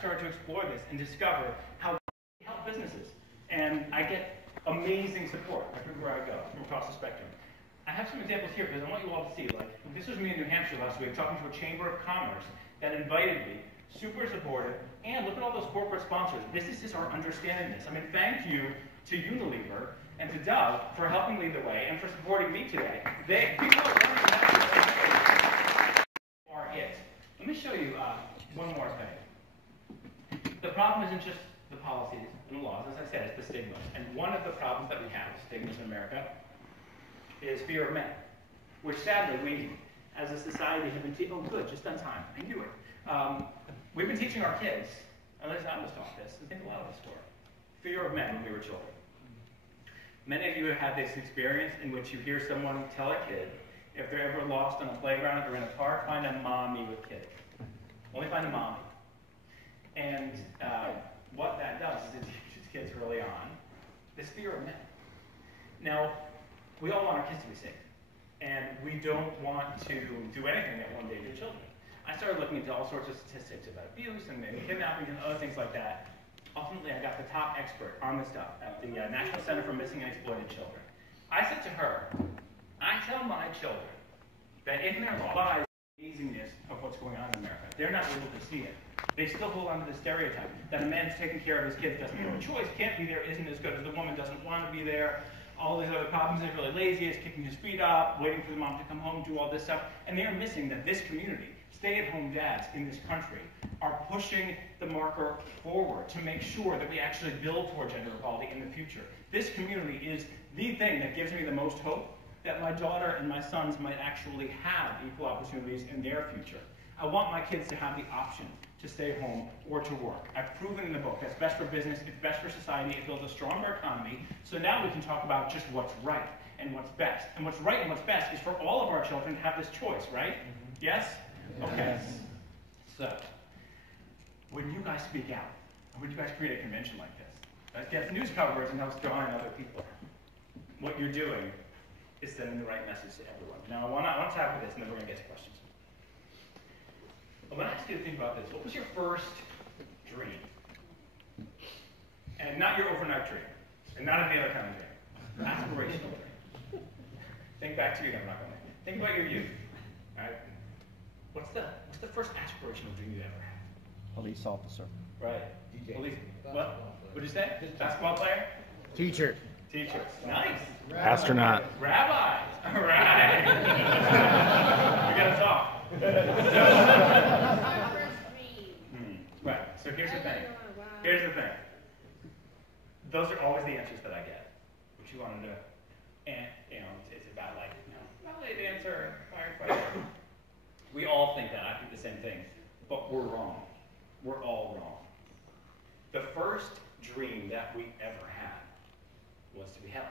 started to explore this and discover how they help businesses. And I get amazing support everywhere I go from across the spectrum. I have some examples here because I want you all to see. Like, this was me in New Hampshire last week talking to a chamber of commerce that invited me, super supportive, and look at all those corporate sponsors. Businesses are understanding this. I mean, thank you to Unilever and to Dove for helping lead the way and for supporting me today. People are learning that are it. Let me show you one more thing. The problem isn't just the policies and the laws, as I said, it's the stigmas. And one of the problems that we have, stigmas in America, is fear of men, which sadly we, as a society, have been teaching. Oh, good, just on time. I knew it. We've been teaching our kids, at least I was taught this, I think a lot of us were, fear of men when we were children. Many of you have had this experience in which you hear someone tell a kid, if they're ever lost on a playground or in a park, find a mommy with kids. Only find a mommy. And what that does is it teaches kids early on this fear of men. Now, we all want our kids to be safe. And we don't want to do anything that will endanger children. I started looking into all sorts of statistics about abuse and kidnapping and other things like that. Ultimately, I got the top expert on this stuff at the National Center for Missing and Exploited Children. I said to her, I tell my children that in their lives, the amazingness of what's going on in America, they're not able to see it. They still hold on to the stereotype that a man's taking care of his kids, doesn't have a choice, can't be there, isn't as good as the woman, doesn't want to be there, all these other problems, is really lazy, is kicking his feet up, waiting for the mom to come home, do all this stuff. And they are missing that this community, stay-at-home dads in this country, are pushing the marker forward to make sure that we actually build toward gender equality in the future. This community is the thing that gives me the most hope that my daughter and my sons might actually have equal opportunities in their future. I want my kids to have the option to stay home or to work. I've proven in the book that's best for business, it's best for society, it builds a stronger economy. So now we can talk about just what's right and what's best. And what's right and what's best is for all of our children to have this choice, right? Mm-hmm. Yes? Okay. Yes. So, when you guys speak out, when you guys create a convention like this, that gets news coverage and helps draw in other people, what you're doing is sending the right message to everyone. Now, I want to tackle this, and then we're going to get to questions. I want to ask you to think about this. What was your first dream? And not your overnight dream, and not any other kind of dream. Aspirational dream. Think back to you. I'm not going to. Think about your youth. All right. What's the first aspirational dream you ever had? Police officer. Right. DJ. Police. What? What'd you say? Basketball player? Teacher. Teacher. Nice. Astronaut. Rabbi. All right. We gotta talk. Right. So here's the thing. Here's the thing. Those are always the answers that I get. What you want to do. And, it's about like, ballet dancer, firefighter. We all think that. I think the same thing. But we're wrong. We're all wrong. The first dream that we ever had was to be held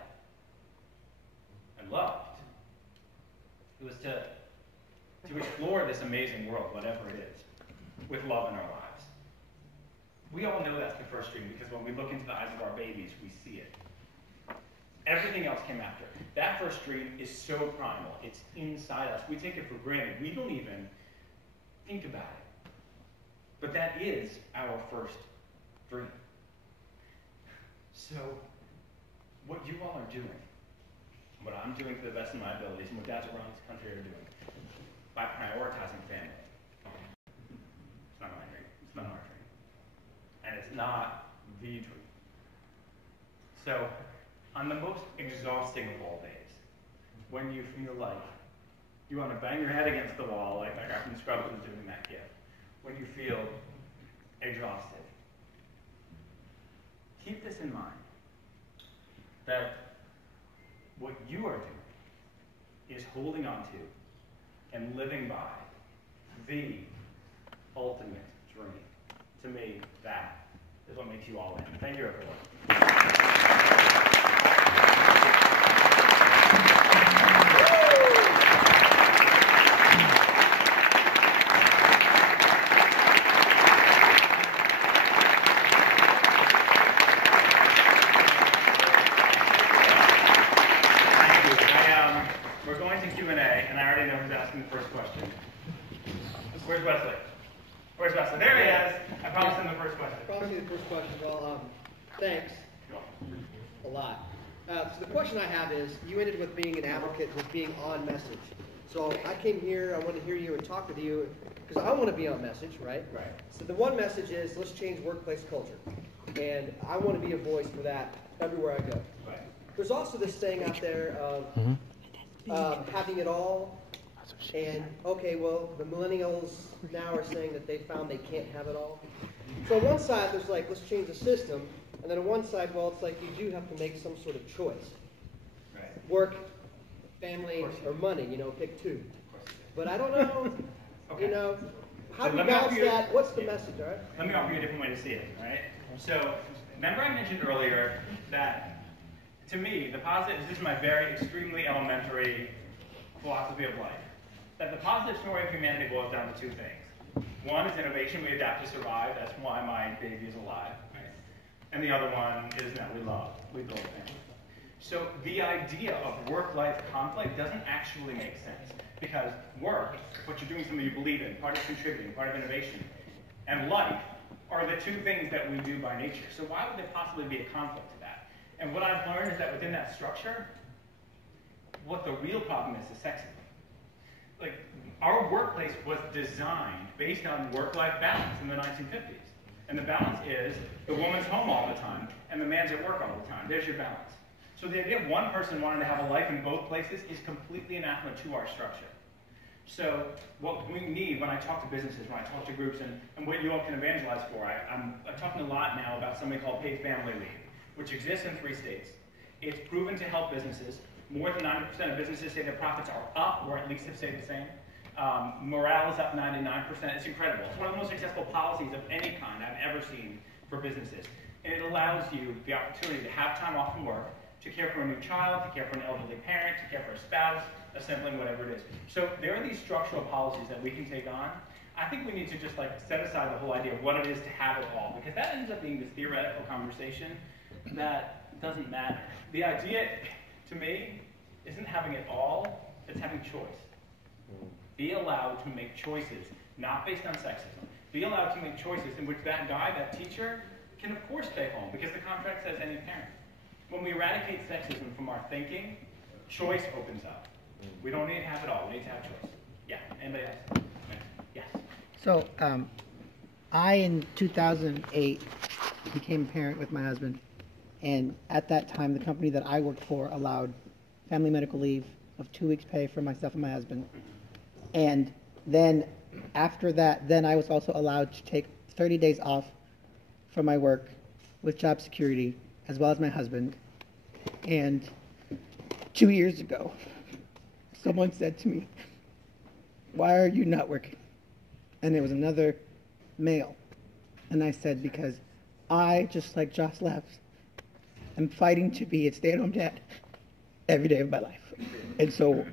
and loved. It was to explore this amazing world, whatever it is, with love in our lives. We all know that's the first dream because when we look into the eyes of our babies, we see it. Everything else came after. That first dream is so primal. It's inside us. We take it for granted. We don't even think about it. But that is our first dream. So, what you all are doing, what I'm doing to the best of my abilities, and what dads around this country are doing, by prioritizing family. It's not my dream. It's not our dream. And it's not the dream. So, on the most exhausting of all days, when you feel like you want to bang your head against the wall, like my guy from Scrubs was doing that gift, when you feel exhausted, keep this in mind, that what you are doing is holding on to and living by the ultimate dream. To me, that is what makes you all in. Thank you, everyone. Where's Wesley? Where's Wesley? There he is. I promised him the first question. Probably the first question. Well, thanks a lot. So the question I have is, you ended with being an advocate, with being on message. So I came here, I want to hear you and talk with you, because I want to be on message, right? Right. So the one message is, let's change workplace culture. And I want to be a voice for that everywhere I go. Right. There's also this thing out there of having it all. And, okay, well, the millennials now are saying that they found they can't have it all. So on one side, there's like, let's change the system. And then on one side, well, it's like you do have to make some sort of choice. Right. Work, family, or money, pick two. But I don't know, Okay. how So do you let me offer balance you- that? What's the message, all right? Let me offer you a different way to see it, right? So, remember I mentioned earlier that, to me, the positive, this is my very extremely elementary philosophy of life, that the positive story of humanity boils down to two things. One is innovation, we adapt to survive, that's why my baby is alive, right? And the other one is that we love, we build family. So the idea of work-life conflict doesn't actually make sense, because work, what you're doing, something you believe in, part of contributing, part of innovation, and life are the two things that we do by nature. So why would there possibly be a conflict to that? And what I've learned is that within that structure, what the real problem is sexism. Like, our workplace was designed based on work-life balance in the 1950s. And the balance is the woman's home all the time, and the man's at work all the time. There's your balance. So the idea of one person wanting to have a life in both places is completely anathema to our structure. So what we need when I talk to businesses, when I talk to groups, and what you all can evangelize for, I'm talking a lot now about something called paid family leave, which exists in 3 states. It's proven to help businesses. More than 90% of businesses say their profits are up, or at least have stayed the same. Morale is up 99%. It's incredible. It's one of the most successful policies of any kind I've ever seen for businesses. And it allows you the opportunity to have time off from work, to care for a new child, to care for an elderly parent, to care for a spouse, a sibling, whatever it is. So there are these structural policies that we can take on. I think we need to just set aside the whole idea of what it is to have it all, because that ends up being this theoretical conversation that doesn't matter. The idea, to me, isn't having it all, it's having choice. Be allowed to make choices, not based on sexism. Be allowed to make choices in which that guy, that teacher, can of course stay home, because the contract says any parent. When we eradicate sexism from our thinking, choice opens up. We don't need to have it all, we need to have choice. Yeah, anybody else? Yes. So, I, in 2008, became a parent with my husband, and at that time, the company that I worked for allowed family medical leave of 2 weeks' pay for myself and my husband. And then, after that, then I was also allowed to take 30 days off from my work with job security, as well as my husband. And 2 years ago, someone said to me, "Why are you not working?" And it was another male. And I said, because I, just like Josh Levs, am fighting to be a stay-at-home dad every day of my life. And so,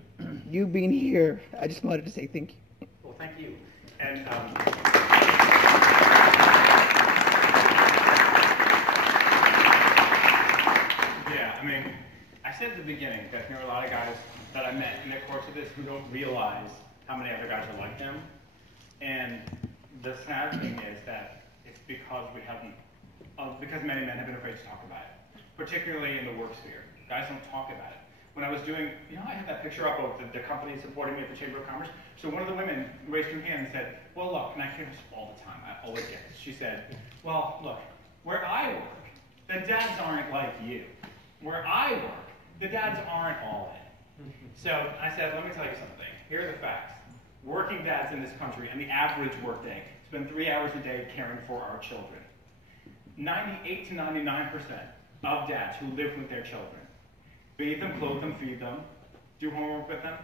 you being here, I just wanted to say thank you. Well, thank you. And yeah, I mean, I said at the beginning that there are a lot of guys that I met in the course of this who don't realize how many other guys are like them. And the sad thing is that it's because we haven't, because many men have been afraid to talk about it, particularly in the work sphere. Guys don't talk about it. When I was doing, I have that picture up of the company supporting me at the Chamber of Commerce. So one of the women raised her hand and said, well, look, and I hear this all the time, I always get this. She said, well, look, where I work, the dads aren't like you. Where I work, the dads aren't all in. So I said, let me tell you something. Here are the facts. Working dads in this country, and the average workday, spend 3 hours a day caring for our children. 98 to 99% of dads who live with their children bathe them, clothe them, feed them, do homework with them,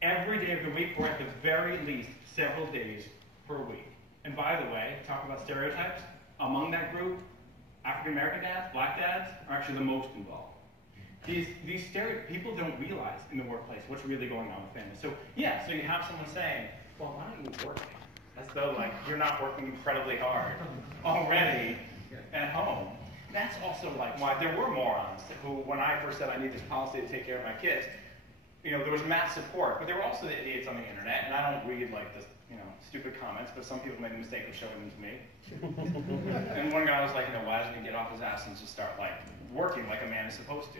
every day of the week, or at the very least, several days per week. And by the way, talk about stereotypes, among that group, African-American dads, black dads, are actually the most involved. These people don't realize in the workplace what's really going on with families. So yeah, so you have someone saying, well, why don't you work? As though you're not working incredibly hard already at home. That's also why there were morons who, when I first said I need this policy to take care of my kids, there was mass support, but there were also the idiots on the internet, and I don't read stupid comments, but some people made the mistake of showing them to me. And one guy was like, why doesn't he get off his ass and just start working like a man is supposed to?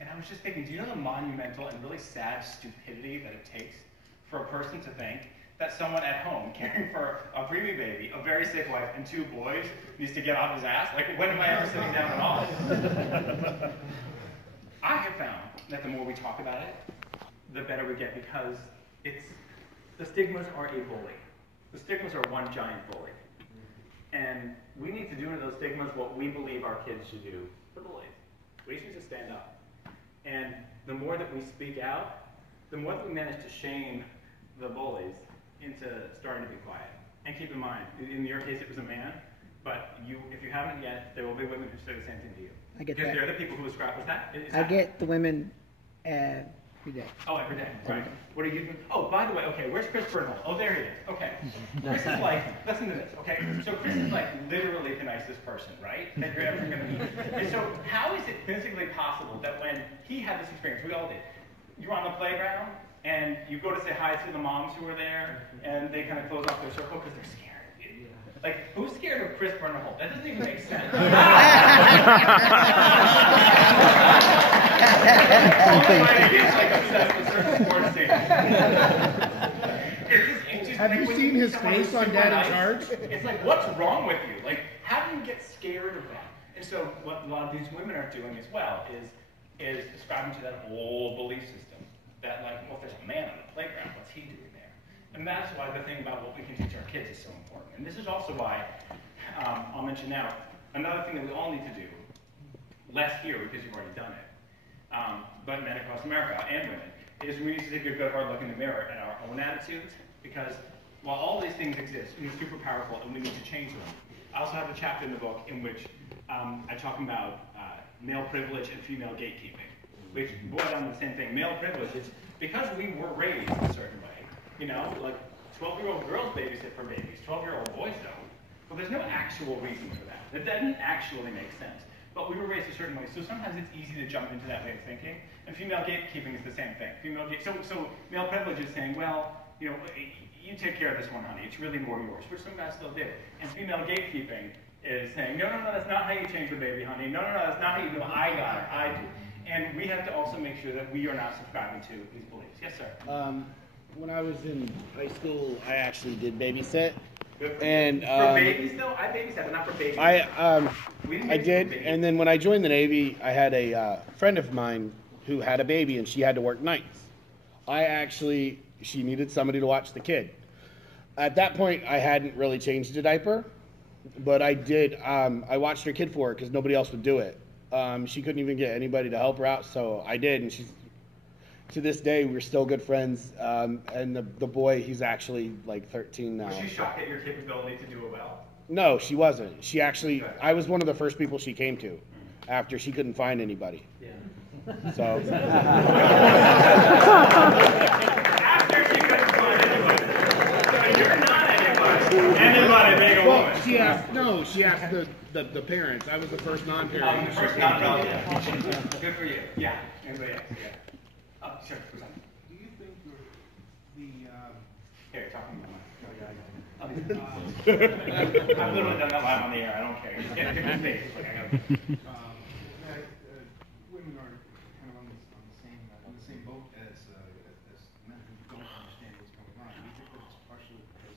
And I was just thinking, do you know the monumental and really sad stupidity that it takes for a person to think that someone at home caring for a preemie baby, a very sick wife, and 2 boys needs to get off his ass? Like, when am I ever sitting down at all? I have found that the more we talk about it, the better we get, because the stigmas are a bully. The stigmas are one giant bully. And we need to do to those stigmas what we believe our kids should do to bullies. We should just stand up. And the more that we speak out, the more that we manage to shame the bullies into starting to be quiet. And keep in mind, in your case it was a man, but if you haven't yet, there will be women who say the same thing to you. I get because that. they're the people who scrap with that. I get the women every day. Oh, every day, right. What are you doing? Oh, by the way, okay, where's Chris Bernal? Oh, there he is. Okay. Chris is listen to this, okay? So Chris is literally the nicest person, right, that you're ever going to meet. And so how is it physically possible that when he had this experience, we all did, you're on the playground, and you go to say hi to the moms who are there, and they kind of close off their circle because they're scared of you. Like, who's scared of Chris Bernal? That doesn't even make sense. Obsessed with certain sports teams. Have you seen his face on Dad in Charge? It's like, what's wrong with you? Like, how do you get scared of that? And so what a lot of these women are doing as well is ascribing to that old belief system. That if there's a man on the playground, what's he doing there? And that's why the thing about what we can teach our kids is so important. And this is also why, I'll mention now, another thing that we all need to do, less here because you've already done it, but men across America and women, is we need to take a good hard look in the mirror at our own attitudes, because while all these things exist, and they're super powerful, and we need to change them. I also have a chapter in the book in which I talk about male privilege and female gatekeeping, which boil down to the same thing. Male privilege is because we were raised a certain way. 12-year-old girls babysit for babies, 12-year-old boys don't. Well, there's no actual reason for that. That doesn't actually make sense. But we were raised a certain way, so sometimes it's easy to jump into that way of thinking. And female gatekeeping is the same thing. So male privilege is saying, well, you take care of this one, honey. It's really more yours, which some guys still do. And female gatekeeping is saying, no, that's not how you change the baby, honey. No, that's not how you do it. I got it. I do. And we have to also make sure that we are not subscribing to these beliefs. Yes, sir. When I was in high school, I actually did babysit. Good for And you. For babies, though? I babysat, but not for babies. I did, babies. and then when I joined the Navy, I had a friend of mine who had a baby, and she had to work nights. She needed somebody to watch the kid. At that point, I hadn't really changed a diaper, but I did. I watched her kid for her because nobody else would do it. She couldn't even get anybody to help her out, so I did, and to this day, we're still good friends. And the boy, he's actually 13 now. Was she shocked at your capability to do it well? No, she wasn't. She actually, I was one of the first people she came to after she couldn't find anybody. Yeah. So. After she couldn't find anybody. So you're not anybody. Anybody being a woman. She asked the parents. I was the first non-parent. The first non-parent. Good for you. Yeah. Anybody else? Yeah. Sure. Who's on? Do you think Here, talking about I've literally done that live on the air. I don't care. Just get a different stage. women are kind of on the same boat as men who don't understand what's going on? Do you think that it's partially because,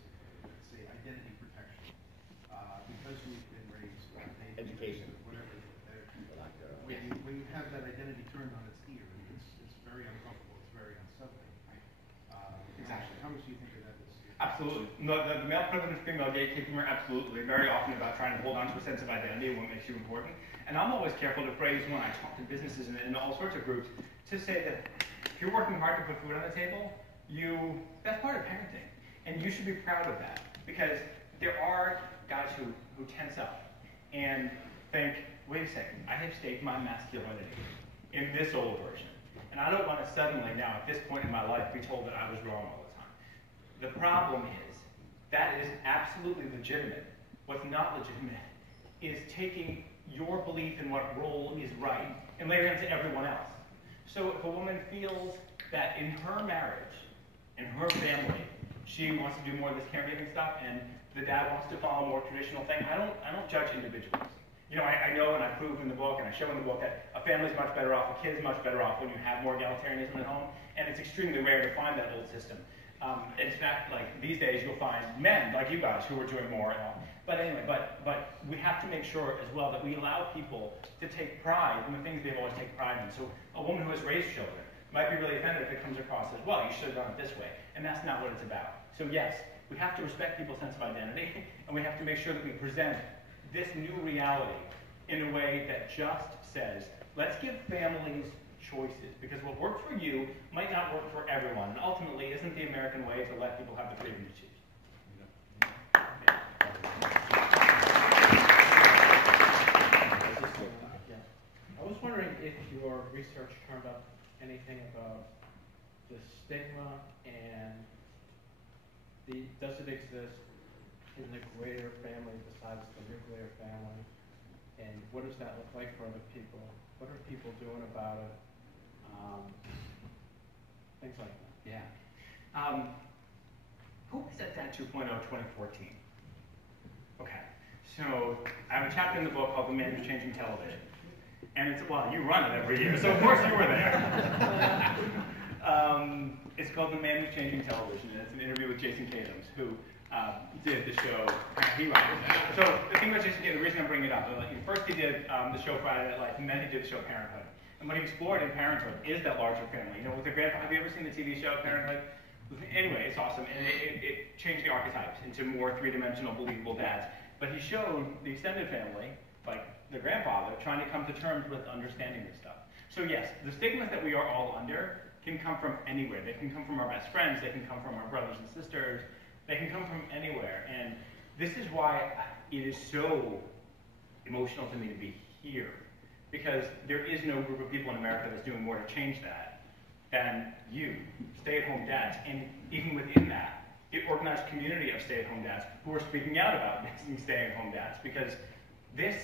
say, identity protection, because we've been raised, Education, whatever. When you have that identity turned on its ear, it's very uncomfortable. It's very unsettling. Exactly. How much do you think of that? Absolutely. The male privilege, female gatekeeping are absolutely very often about trying to hold on to a sense of identity and what makes you important. And I'm always careful to phrase when I talk to businesses and all sorts of groups to say that if you're working hard to put food on the table, that's part of parenting. And you should be proud of that. Because there are guys who tense up and think, wait a second, I have staked my masculinity in this old version. And I don't want to suddenly now, at this point in my life, be told that I was wrong all the time. The problem is, that is absolutely legitimate. What's not legitimate is taking your belief in what role is right and layering it to everyone else. So if a woman feels that in her marriage, in her family, she wants to do more of this caregiving stuff, and the dad wants to follow a more traditional thing. I don't judge individuals. You know, I know and I prove in the book and I show in the book that a family's much better off, a kid is much better off when you have more egalitarianism at home, and it's extremely rare to find that old system. In fact, like these days you'll find men like you guys who are doing more and all. But anyway, but we have to make sure as well that we allow people to take pride in the things they've always taken pride in. So a woman who has raised children might be really offended if it comes across as, well, you should have done it this way. And that's not what it's about. So yes, we have to respect people's sense of identity, and we have to make sure that we present this new reality in a way that just says, let's give families choices, because what worked for you might not work for everyone, and ultimately isn't the American way to let people have the freedom to choose. I was wondering if your research turned up anything about the stigma and does it exist in the greater family besides the nuclear family? And what does that look like for other people? What are people doing about it? Things like that. Yeah. Who was at that 2.0 2014? Okay. So I have a chapter in the book called The Man Who's Changing Television. And it's, well, you run it every year, so of course you were there. It's called The Man Who's Changing Television, and it's an interview with Jason Katims, who did the show. He wrote it. So the thing about Jason Katims, the reason I'm bringing it up, like, first he did the show Friday Night Lights, and then he did the show Parenthood. And what he explored in Parenthood is that larger family. You know, with the grandpa, have you ever seen the TV show Parenthood? Anyway, it's awesome, and it changed the archetypes into more three-dimensional, believable dads. But he showed the extended family, like the grandfather, trying to come to terms with understanding this stuff. So yes, the stigmas that we are all under can come from anywhere. They can come from our best friends, they can come from our brothers and sisters, they can come from anywhere. And this is why it is so emotional to me to be here. Because there is no group of people in America that's doing more to change that than you, stay-at-home dads. And even within that, the organized community of stay-at-home dads who are speaking out about being stay-at-home dads. Because this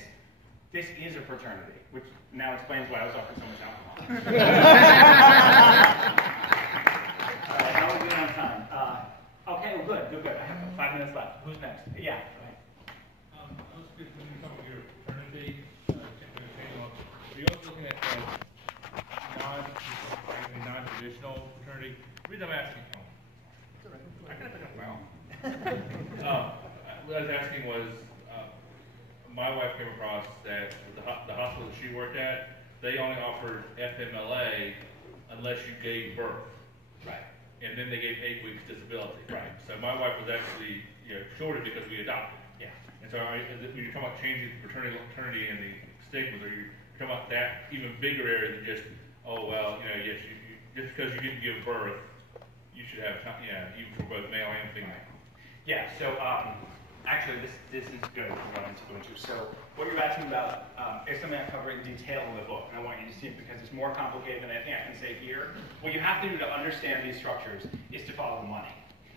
is a fraternity, which now explains why I was offered so much alcohol. How are we doing on time? Okay, well, good. I have 5 minutes left. Who's next? Yeah. I was curious when you talk about your fraternity, are you also looking at non-traditional fraternity? The reason I'm asking, I kind of think I'm well. What I was asking was, my wife came across that the hospital that she worked at, they only offered FMLA unless you gave birth. Right. And then they gave 8 weeks disability. Right. So my wife was actually shorted because we adopted. Yeah. And so when you're talking about changing fraternity and the stigmas, are you talking about that even bigger area than just, oh, well, yes, you just because you didn't give birth, you should have time, even for both male and female. Yeah, so actually this is good for what I'm going to. So what you're asking about is something I cover in detail in the book, and I want you to see it because it's more complicated than anything I can say here. What you have to do to understand these structures is to follow the money.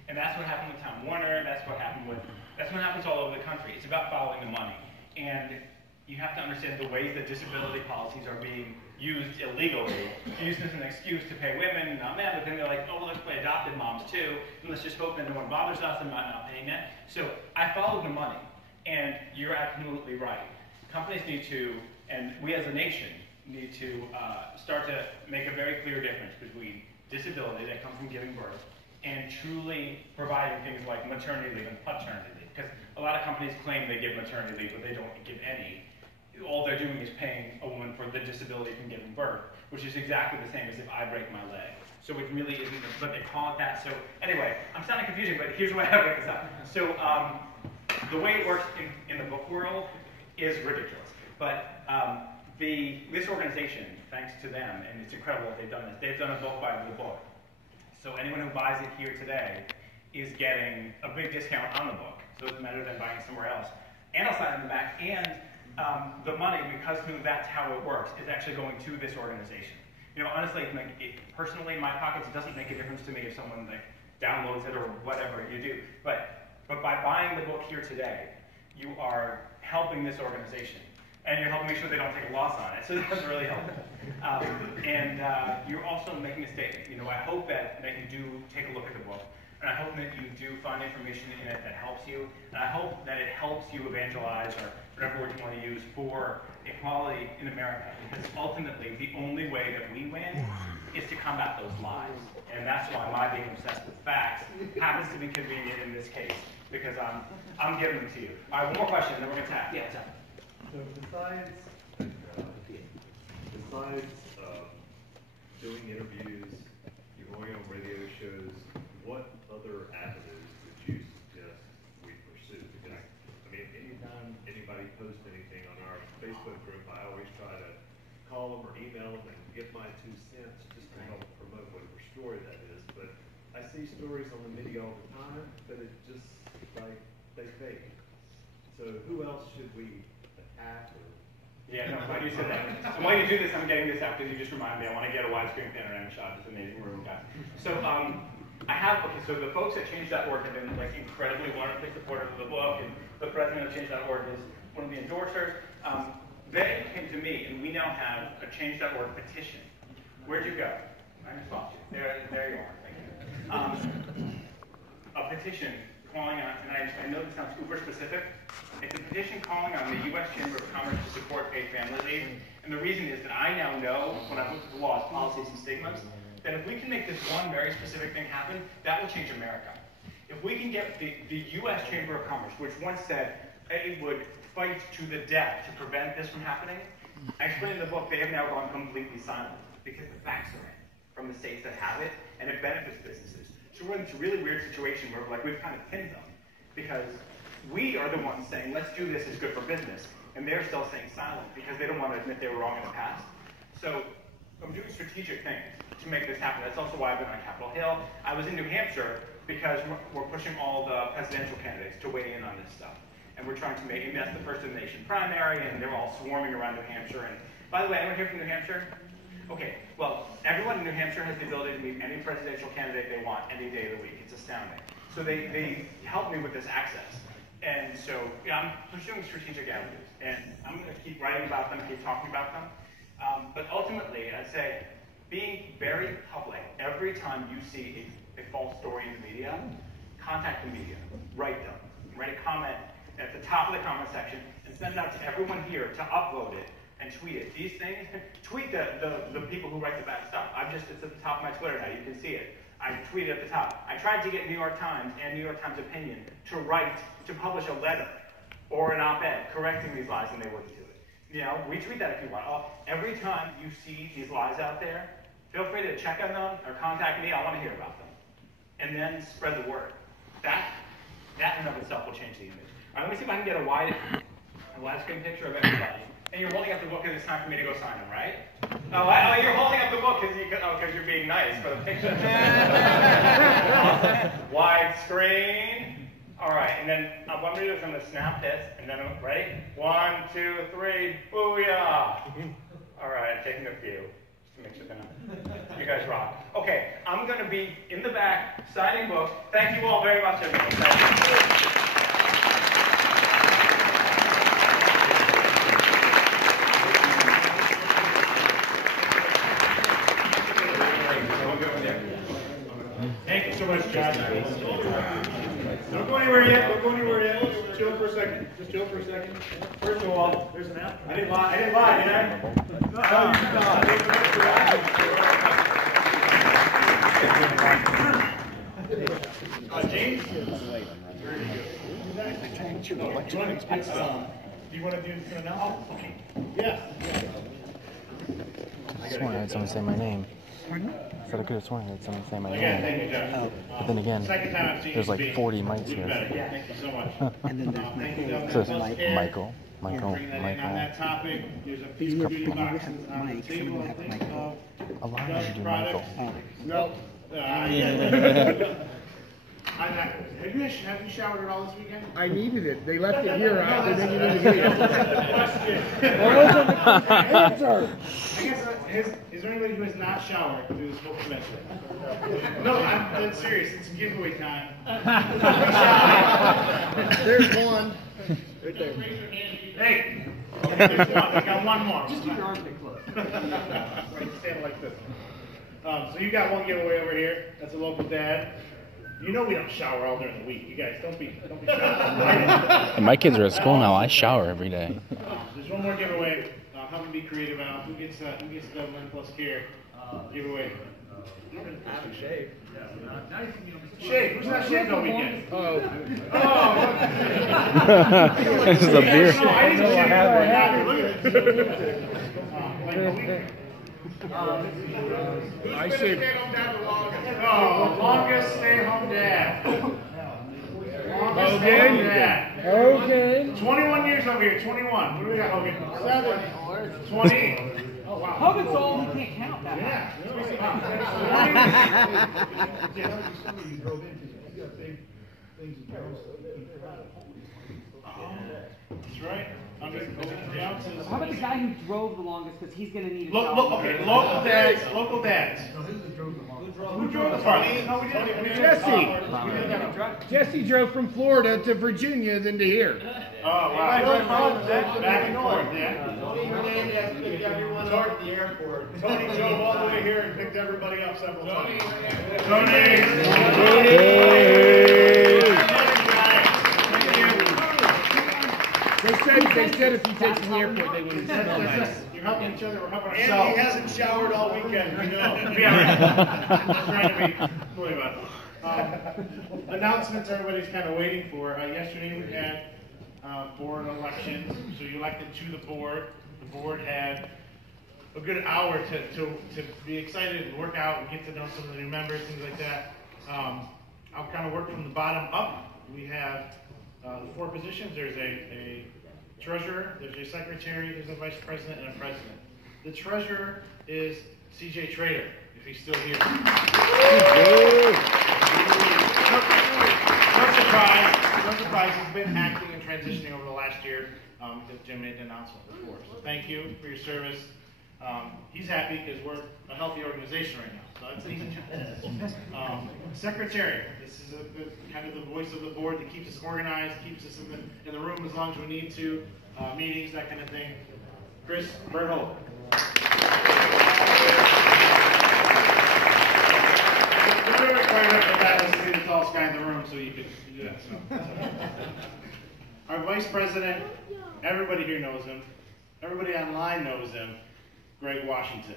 And that's what happened with Time Warner, that's what happens all over the country. It's about following the money. And you have to understand the ways that disability policies are being used illegally, used as an excuse to pay women and not men, but then they're like, oh, well, let's pay adopted moms too, and let's just hope that no one bothers us and not paying that. So I follow the money, and you're absolutely right. Companies need to, and we as a nation need to start to make a very clear difference between disability that comes from giving birth and truly providing things like maternity leave and paternity leave. Because a lot of companies claim they give maternity leave, but they don't give any. All they're doing is paying a woman for the disability from giving birth, which is exactly the same as if I break my leg. So it really isn't, but they call it that. So anyway, I'm sounding confusing, but here's why I bring this up. So the way it works in the book world is ridiculous. But this organization, thanks to them, and it's incredible that they've done this, they've done a book by the book. So anyone who buys it here today is getting a big discount on the book. So it doesn't matter than buying somewhere else. And I'll sign in the back, and the money, because that's how it works, is actually going to this organization. You know, honestly, personally, in my pockets, it doesn't make a difference to me if someone downloads it or whatever you do. But by buying the book here today, you are helping this organization, and you're helping make sure they don't take a loss on it. So that's really helpful. And you're also making a statement. You know, I hope that you do take a look at the book. and I hope that you do find information in it that helps you, and I hope that it helps you evangelize, or whatever word you want to use, for equality in America, because ultimately the only way that we win is to combat those lies, and that's why my being obsessed with facts happens to be convenient in this case, because I'm giving them to you. All right, one more question, and then we're going to tap. Yeah, tap. So besides doing interviews, you're going on radio shows, what other avenues would you suggest we pursue? Because, I mean, anytime anybody posts anything on our Facebook group, I always try to call them or email them and give my 2 cents just to help promote whatever story that is. But I see stories on the media all the time, but it's just like they fake. So who else should we attack or? Yeah, no, I'm glad you said that. And while you do this, I'm getting this out because you just reminded me. I want to get a widescreen panoramic shot. It's an amazing room, guys. So so the folks at Change.org have been like incredibly wonderfully supportive of the book, and the president of Change.org is one of the endorsers. They came to me, and we now have a Change.org petition. Where'd you go? I just lost you. There you are. Thank you. A petition calling on, and I know this sounds uber specific. It's a petition calling on the U.S. Chamber of Commerce to support paid family leave. And the reason is that I now know, when I've looked at the laws, policies, and stigmas, that if we can make this one very specific thing happen, that will change America. If we can get the U.S. Chamber of Commerce, which once said it would fight to the death to prevent this from happening, I explained in the book, they have now gone completely silent because the facts are in from the states that have it, and it benefits businesses. So we're in this really weird situation where we've kind of pinned them because we are the ones saying, let's do this, it's good for business. And they're still staying silent because they don't want to admit they were wrong in the past. So I'm doing strategic things to make this happen. That's also why I've been on Capitol Hill. I was in New Hampshire because we're pushing all the presidential candidates to weigh in on this stuff. And we're trying to make, and that's the first in the nation primary, and they're all swarming around New Hampshire. And by the way, anyone here from New Hampshire? Okay, well, everyone in New Hampshire has the ability to meet any presidential candidate they want any day of the week. It's astounding. So they helped me with this access. And so, yeah, I'm pursuing strategic avenues, and I'm going to keep writing about them, keep talking about them. But ultimately, I'd say being very public. Every time you see a false story in the media, contact the media, write them, write a comment at the top of the comment section, and send it out to everyone here to upload it and tweet it. These things, tweet the people who write the bad stuff. It's at the top of my Twitter now, you can see it. I tweeted at the top. I tried to get New York Times and New York Times Opinion to publish a letter or an op-ed correcting these lies, and they wouldn't do it. You know, retweet that if you want. Every time you see these lies out there, feel free to check on them or contact me. I want to hear about them. And then spread the word. That in and of itself will change the image. All right, let me see if I can get a widescreen picture of everybody. And you're holding up the book because it's time for me to go sign them, right? Oh, you're holding up the book because you're being nice for the picture. Widescreen. All right, and then what I'm going to do is I'm going to snap this, and then ready? 1, 2, 3, booyah! All right, I'm taking a few just to make sure they're not. You guys rock. Okay, I'm going to be in the back signing books. Thank you all very much, everyone. Thank you. Thank you so much, Josh. Don't go anywhere yet. Don't go anywhere yet. Just chill for a second. Just chill for a second. First of all, there's an app. I didn't lie, did I? James? Do you want to do this now? Okay. Yes. I sworn I heard someone say my name. Pardon? I said I could have sworn I heard someone say my Again, name. thank you, Josh. But then again, there's like 40 mics here. Thank you so much. And then there's Michael. So it's Michael. Bring that in on that topic. There's a few Couple- beauty we have boxes on the Mike, some table. will have Michael. A lot of them do Michael. No. Have you showered at all this weekend? I needed it. They left it here after they needed to get Answer. I guess, is there anybody who has not showered through this whole semester? No, I'm dead serious. It's giveaway time. There's one. Right there. Hey. There's one. I got one more. Just keep your armpit close. Right, stand like this. So you got one giveaway over here. That's a local dad. You know we don't shower all during the week. You guys don't be showering. My kids are at school now. I shower every day. There's one more giveaway. Help me be creative, Al. Who gets the Win Plus gear giveaway? I haven't shaved. Shave. Who's not shaved all weekend? Oh. This is a beer. No, I didn't shave. Look at I shaved. Oh, longest stay-home dad. Hogan. Hogan. 21 years over here. 21. What do we got, Hogan? 20. Oh, wow. Hogan's old, he can't count that. Yeah. That's right. How about the guy who drove the longest, because he's going to need a Okay, local dads. Local dads. Who drove the farthest? No, we didn't. Jesse. Jesse drove from Florida to Virginia, then to here. Oh, wow. Back and forth, yeah. Tony Hernandez picked everyone up at the airport. Tony drove all the way here and picked everybody up several times. They said if you take to the airport, they wouldn't smell nice. You're helping each other, we're helping And ourselves. he hasn't showered all weekend, we know. Trying to be really about announcements everybody's kind of waiting for. Yesterday we had board elections, so you elected to the board. The board had a good hour to be excited and work out and get to know some of the new members, things like that. I'll kind of work from the bottom up. We have the 4 positions. There's a treasurer, there's a secretary, there's a vice president, and a president. The treasurer is CJ Trader, if he's still here. No surprise, he's been acting and transitioning over the last year because Jim made the announcement before. So thank you for your service. He's happy because we're a healthy organization right now, so that's an easy job. Secretary, this is kind of the voice of the board that keeps us organized, keeps us in the room as long as we need to, meetings, that kind of thing. Chris Berthold. We're required up with that to be the tallest guy in the room, so you could do that. So. Our vice president, everybody here knows him. Everybody online knows him. Greg Washington.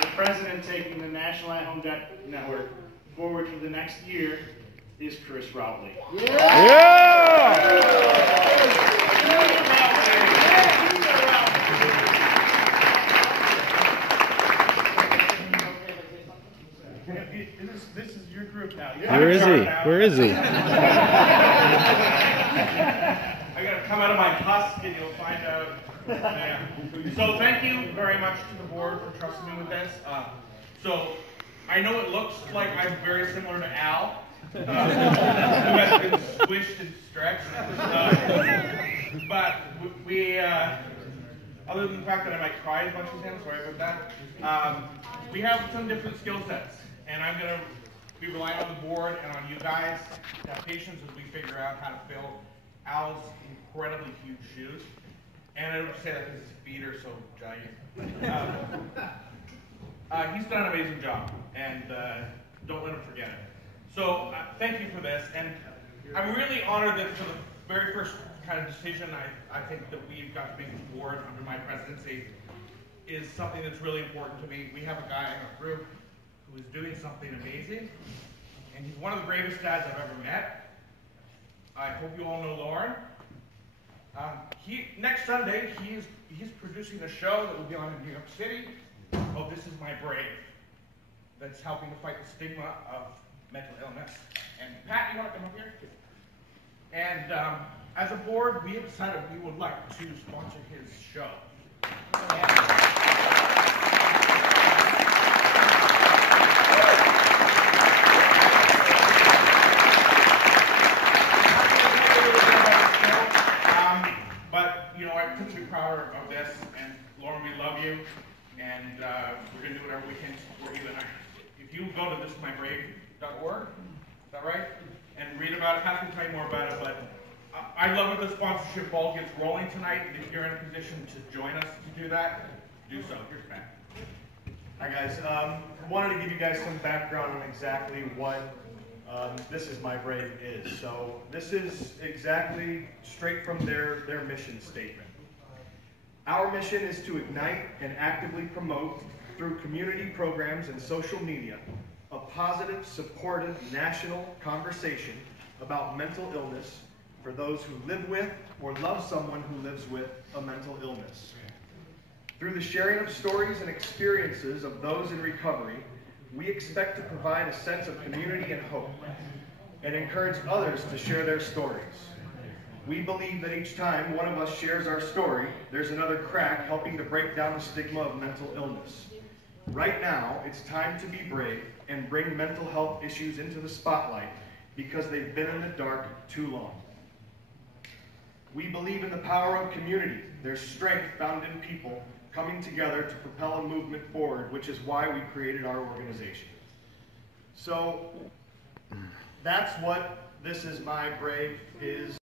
The president taking the National At-Home Debt Network forward for the next year is Chris Routley. This is your group now. Where is he? Where is he? I gotta come out of my husk and you'll find out. Yeah. So thank you very much to the board for trusting me with this. So I know it looks like I'm very similar to Al, who has been squished and stretched. But we other than the fact that I might cry as much as him, sorry about that, we have some different skill sets. And I'm going to be relying on the board and on you guys to have patience as we figure out how to fill Al's incredibly huge shoes. And I don't say that because his feet are so giant. He's done an amazing job, and don't let him forget it. So thank you for this. And I'm really honored that for the very first kind of decision I think that we've got to make the board under my presidency is something that's really important to me. We have a guy in our group who is doing something amazing, and he's one of the greatest dads I've ever met. I hope you all know Lauren. Next Sunday, he's producing a show that will be on in New York City called This Is My Brave, that's helping to fight the stigma of mental illness. And Pat, you want to come up here? And as a board, we have decided we would like to sponsor his show. I'm particularly proud of this, and Lauren, we love you, and we're going to do whatever we can to support you. And if you go to thisismybrave.org, is that right? And read about it, Pat can tell you more about it, but I love that the sponsorship ball gets rolling tonight, and if you're in a position to join us to do that, do so. Here's Matt. Hi guys, wanted to give you guys some background on exactly what This Is My Brave is. So this is exactly straight from their mission statement. Our mission is to ignite and actively promote through community programs and social media a positive, supportive national conversation about mental illness for those who live with or love someone who lives with a mental illness. Through the sharing of stories and experiences of those in recovery, we expect to provide a sense of community and hope, and encourage others to share their stories. We believe that each time one of us shares our story, there's another crack helping to break down the stigma of mental illness. Right now, it's time to be brave and bring mental health issues into the spotlight because they've been in the dark too long. We believe in the power of community. There's strength found in people coming together to propel a movement forward, which is why we created our organization. So that's what This Is My Brave is.